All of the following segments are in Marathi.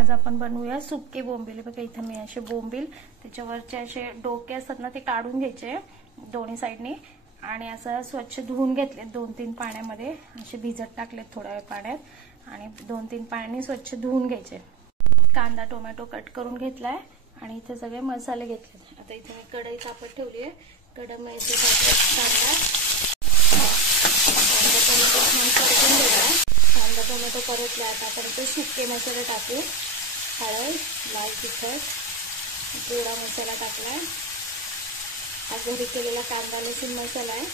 आज आपण बनवूया सुके बोंबील। बघा इथे मी असे बोंबील त्याच्यावरचे असे डोके असतात ना ते काढून घ्यायचे दोन्ही साइडनी आणि असं स्वच्छ धुवून घेतले 2-3 पाण्यामध्ये असे भिजत टाकले थोड्या वेळ पाण्यात आणि 2-3 पाण्याने स्वच्छ धुवून घ्यायचे। कांदा टोमॅटो कट करून घेतलाय आणि इथे सगळे मसाले घेतले। आता इथे मी कढई तापत ठेवली आहे। कढईमध्ये कांदा टोमॅटो परतला। आता आपण इथे सुके मसाले टाकू। हळद, लाल तिखट, गोडा मसाला टाकलाय। हा घरी केलेला कांदा लसूण मसाला आहे,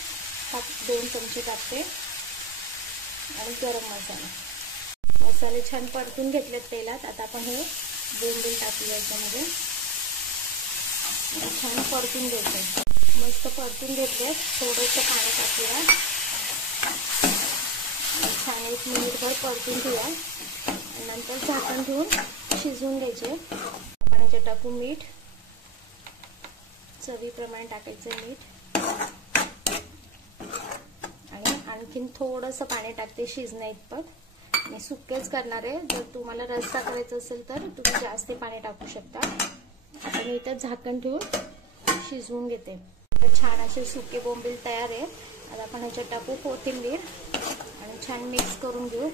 2 चमचे टाकते आणि गरम मसाला। मसाले छान परतून घेतलेत तेलात। आता आपण हे बोंबील टाकूया याच्यामध्ये, छान परतून घ्यायचं। मस्त परतून घेतले, थोडंसं पाणी टाकूया, छान 1 मिनिटभर परतून ठेवूया, नंतर झाकण ठेवून शिजवून घ्यायचे। आपण याच्यात टाकू मीठ, चवीप्रमाणे टाकायचं मीठ आणि आणखीन थोडंसं पाणी टाकते शिजण्या इतपत। मी सुकेच करणार आहे, जर तुम्हाला रस्सा करायचा असेल तर तुम्ही जास्त पाणी टाकू शकता। आता मी इथे झाकण ठेवून शिजवून घेते। आता छान असे सुके बोंबील तयार आहे। आता आपण ह्याच्यात टाकू कोथिंबीर आणि छान मिक्स करून घेऊ।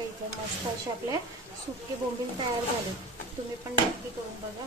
इथे मस्त असे आपले सुके बोंबील तयार झाले। तुम्ही पण नक्की करून बघा।